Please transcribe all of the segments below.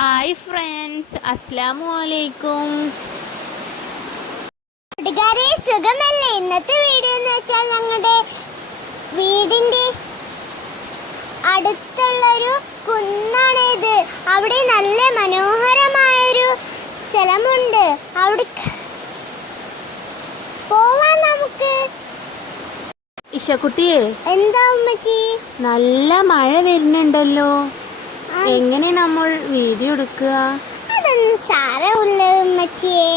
Hi friends, അസ്സലാമു അലൈക്കും. കൂട്ടുകാരെ, സുഖമല്ലേ? ഇന്നത്തെ വീഡിയോ എന്ന് വെച്ചാൽ ഞങ്ങളുടെ വീടിന്റെ അടുത്തുള്ളൊരു കുന്നാണ് ഇത്. അവിടെ നല്ല മനോഹരമായൊരു സ്ഥലമുണ്ട്. അവിടെ പോവാൻ നമുക്ക്. ഇഷക്കുട്ടിയെ, എന്താ ഉമ്മച്ചി? നല്ല മഴ വരുന്നുണ്ടല്ലോ. എങ്ങനെ നമ്മൾ വീഡിയോ എടുക്കുക? അതൊന്നും സാരമില്ല ഉമ്മച്ചിയെ.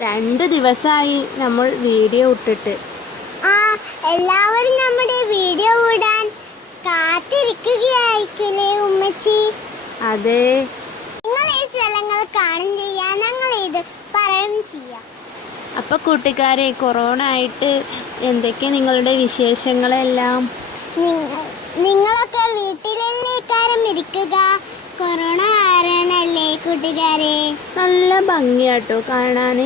2 ദിവസമായി നമ്മൾ വീഡിയോ ഇട്ടിട്ട്. എല്ലാവരും നമ്മുടെ വീഡിയോ ഇടാൻ കാത്തിരിക്കുകയായിരിക്കില്ലേ ഉമ്മച്ചി? അതെ. നിങ്ങൾ ഈ സ്ഥലങ്ങൾ കാണും ചെയ്യാം, ഞങ്ങൾ ഇത് പറയും ചെയ്യാം. അപ്പൊ കൂട്ടുകാരെ, കൊറോണ ആയിട്ട് എന്തൊക്കെ നിങ്ങളുടെ വിശേഷങ്ങളെല്ലാം? നിങ്ങളൊക്കെ വീട്ടിലേക്കാരും ഇരിക്കുക. കൊറോണ കാരണല്ലേ കൂട്ടുകാരെ. നല്ല ഭംഗിയാട്ടോ കാണാൻ.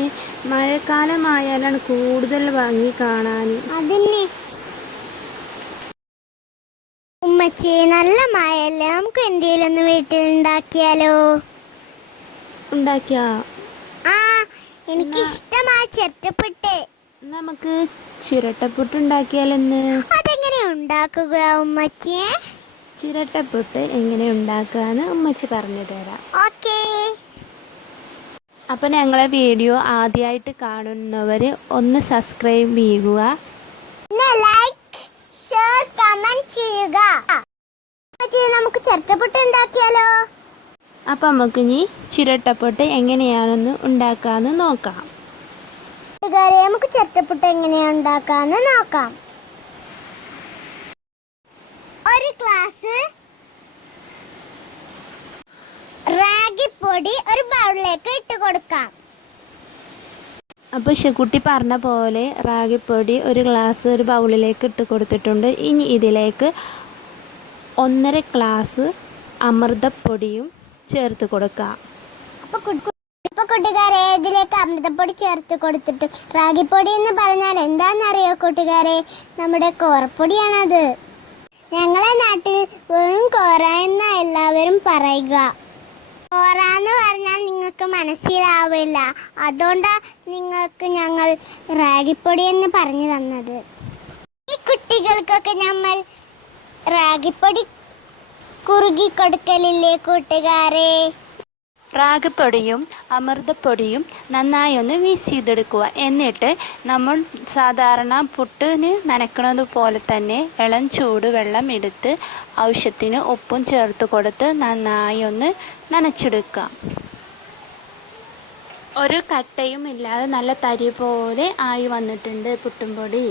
മഴക്കാലമായാലാണ് കൂടുതൽ ഭംഗി കാണാൻ. അതിന് ഉമ്മച്ചി, നല്ല മഴയല്ലേ, നമുക്ക് എന്തെങ്കിലും ഒന്ന് വീട്ടിൽ ഉണ്ടാക്കിയാലോ? എനിക്കിഷ്ടമാ ചിരട്ടപ്പുട്ട്. നമുക്ക് ചിരട്ടപ്പുട്ട് ഉണ്ടാക്കിയാലെന്ന്. അതെങ്ങനെ ഉണ്ടാക്കുക ഉമ്മച്ചിയെ? ചിരട്ടപ്പുട്ട് എങ്ങനെ ഉണ്ടാക്കാന്ന് ഉമ്മച്ചി പറഞ്ഞു തരാം. ഓക്കേ. അപ്പം ഞങ്ങളെ വീഡിയോ ആദ്യമായിട്ട് കാണുന്നവർ ഒന്ന് സബ്സ്ക്രൈബ് ചെയ്യുക, ലൈക്ക്, ഷെയർ, കമന്റ് ചെയ്യുക. നമുക്ക് ചിരട്ടപ്പുട്ട് ഉണ്ടാക്കിയാലോ? അപ്പം നമുക്ക് ഇനി ചിരട്ടപ്പുട്ട് എങ്ങനെയാണെന്ന് ഉണ്ടാക്കാമെന്ന് നോക്കാം. നമുക്ക് ചിരട്ടപ്പുട്ട് എങ്ങനെയാണ് ഉണ്ടാക്കാന്ന് നോക്കാം. 1 ഗ്ലാസ് റാഗിപ്പൊടി ഒരു ബൗളിലേക്ക് ഇട്ട് കൊടുക്കാം. അപ്പോൾ ഷെക്കുട്ടി പറഞ്ഞ പോലെ റാഗിപ്പൊടി 1 ഗ്ലാസ് ഒരു ബൗളിലേക്ക് ഇട്ട് കൊടുത്തിട്ടുണ്ട്. ഇനി ഇതിലേക്ക് 1.5 ഗ്ലാസ് അമൃതപ്പൊടിയും ചേർത്ത് കൊടുക്കാം. അപ്പോൾ കൂട്ടുകാരെ, ഇതിലേക്ക് അമൃതപ്പൊടി ചേർത്ത് കൊടുത്തിട്ട്, റാഗിപ്പൊടി എന്ന് പറഞ്ഞാൽ എന്താണെന്നറിയോ കൂട്ടുകാരെ? നമ്മുടെ കോറപ്പൊടിയാണത്. ഞങ്ങളെ നാട്ടിൽ വെറും കോറ എന്ന എല്ലാവരും പറയുക. കോറ എന്ന് പറഞ്ഞാൽ നിങ്ങൾക്ക് മനസ്സിലാവില്ല, അതുകൊണ്ടാണ് നിങ്ങൾക്ക് ഞങ്ങൾ റാഗിപ്പൊടി എന്ന് പറഞ്ഞു തന്നത്. ഈ കുട്ടികൾക്കൊക്കെ നമ്മൾ റാഗിപ്പൊടി കുറുകി കൊടുക്കലില്ലേ കൂട്ടുകാരെ? റാഗിപ്പൊടിയും അമൃതപ്പൊടിയും നന്നായി ഒന്ന് മിക്സ് ചെയ്തെടുക്കുക. എന്നിട്ട് നമ്മൾ സാധാരണ പുട്ടിന് നനയ്ക്കുന്നത് പോലെ തന്നെ ഇളം ചൂട് വെള്ളം എടുത്ത് ആവശ്യത്തിന് ഉപ്പും ചേർത്ത് കൊടുത്ത് നന്നായി ഒന്ന് നനച്ചെടുക്കുക. ഒരു കട്ടയും ഇല്ലാതെ നല്ല തരി പോലെ ആയി വന്നിട്ടുണ്ട് പുട്ടുംപൊടി.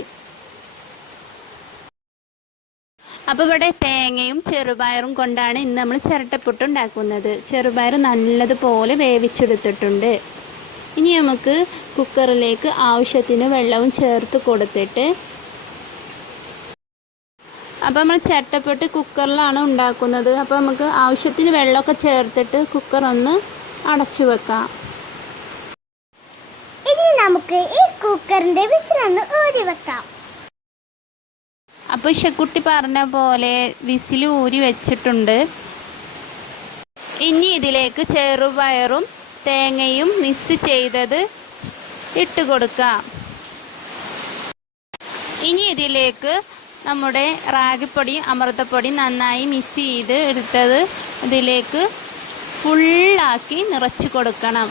അപ്പോൾ ഇവിടെ തേങ്ങയും ചെറുപയറും കൊണ്ടാണ് ഇന്ന് നമ്മൾ ചിരട്ടപ്പുട്ട് ഉണ്ടാക്കുന്നത്. ചെറുപയർ നല്ലതുപോലെ വേവിച്ചെടുത്തിട്ടുണ്ട്. ഇനി നമുക്ക് കുക്കറിലേക്ക് ആവശ്യത്തിന് വെള്ളവും ചേർത്ത് കൊടുത്തിട്ട്, അപ്പോൾ നമ്മൾ ചിരട്ടപ്പുട്ട് കുക്കറിലാണ് ഉണ്ടാക്കുന്നത്. അപ്പോൾ നമുക്ക് ആവശ്യത്തിന് വെള്ളമൊക്കെ ചേർത്തിട്ട് കുക്കർ ഒന്ന് അടച്ചു വെക്കാം. ഇനി നമുക്ക് ഈ കുക്കറിൻ്റെ വിസിലൊന്ന് ഊരി വെക്കാം. അപ്പോൾ ഷെക്കുട്ടി പറഞ്ഞ പോലെ വിസിൽ ഊരി വെച്ചിട്ടുണ്ട്. ഇനി ഇതിലേക്ക് ചെറുപയറും തേങ്ങയും മിക്സ് ചെയ്തത് ഇട്ട് കൊടുക്കാം. ഇനി ഇതിലേക്ക് നമ്മുടെ റാഗിപ്പൊടിയും അമൃതപ്പൊടിയും നന്നായി മിക്സ് ചെയ്ത് എടുത്തത് ഇതിലേക്ക് ഫുള്ളാക്കി നിറച്ച് കൊടുക്കണം.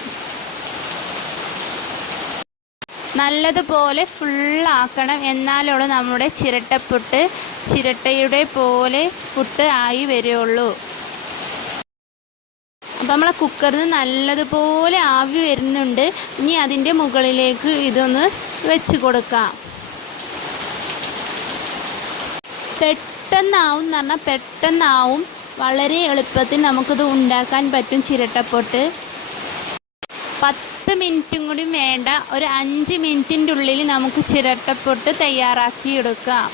നല്ലതുപോലെ ഫുള്ളാക്കണം, എന്നാലുള്ള നമ്മുടെ ചിരട്ടപ്പുട്ട് ചിരട്ടയുടെ പോലെ പുട്ട് ആയി വരുള്ളൂ. അപ്പം നമ്മളെ കുക്കറിൽ നിന്ന് നല്ലതുപോലെ ആവി വരുന്നുണ്ട്. ഇനി അതിൻ്റെ മുകളിലേക്ക് ഇതൊന്ന് വെച്ച് കൊടുക്കാം. പെട്ടെന്നാവും എന്ന് പറഞ്ഞാൽ പെട്ടെന്നാവും. വളരെ എളുപ്പത്തിൽ നമുക്കിത് ഉണ്ടാക്കാൻ പറ്റും ചിരട്ടപ്പുട്ട്. 10 മിനിറ്റും കൂടി വേണ്ട, ഒരു 5 മിനിറ്റിൻ്റെ ഉള്ളിൽ നമുക്ക് ചിരട്ടപ്പുട്ട് തയ്യാറാക്കി എടുക്കാം.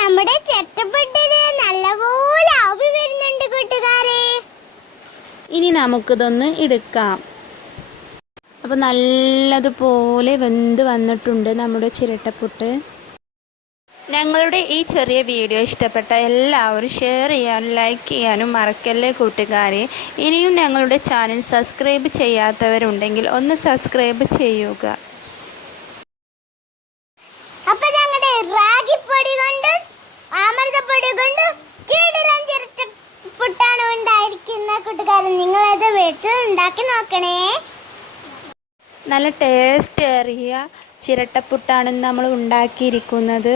നമ്മുടെ ചിരട്ടപ്പുട്ടിന് നല്ലപോലെ ആവി വരുന്നുണ്ട് കൂട്ടുകാരെ. ഇനി നമുക്കിതൊന്ന് എടുക്കാം. അപ്പോൾ നല്ലതുപോലെ വെന്ത് വന്നിട്ടുണ്ട് നമ്മുടെ ചിരട്ടപ്പുട്ട്. ഞങ്ങളുടെ ഈ ചെറിയ വീഡിയോ ഇഷ്ടപ്പെട്ട എല്ലാവരും ഷെയർ ചെയ്യാനും ലൈക്ക് ചെയ്യാനും മറക്കല്ലേ കൂട്ടുകാരെ. ഇനിയും ഞങ്ങളുടെ ചാനൽ സബ്സ്ക്രൈബ് ചെയ്യാത്തവരുണ്ടെങ്കിൽ ഒന്ന് സബ്സ്ക്രൈബ് ചെയ്യുക. അപ്പൊ ഞങ്ങളുടെ റാഗിപ്പൊടി കൊണ്ട് അമൃതപ്പൊടി കൊണ്ട് കിടിലൻ ചിരട്ട പുട്ടാണ് ഉണ്ടായിരിക്കുന്ന കൂട്ടുകാരൻ. നിങ്ങളത് വീട്ടിൽ ഉണ്ടാക്കി നോക്കണേ. നല്ല ടേസ്റ്റേറിയ ചിരട്ടപ്പുട്ടാണ് നമ്മൾ ഉണ്ടാക്കിയിരിക്കുന്നത്.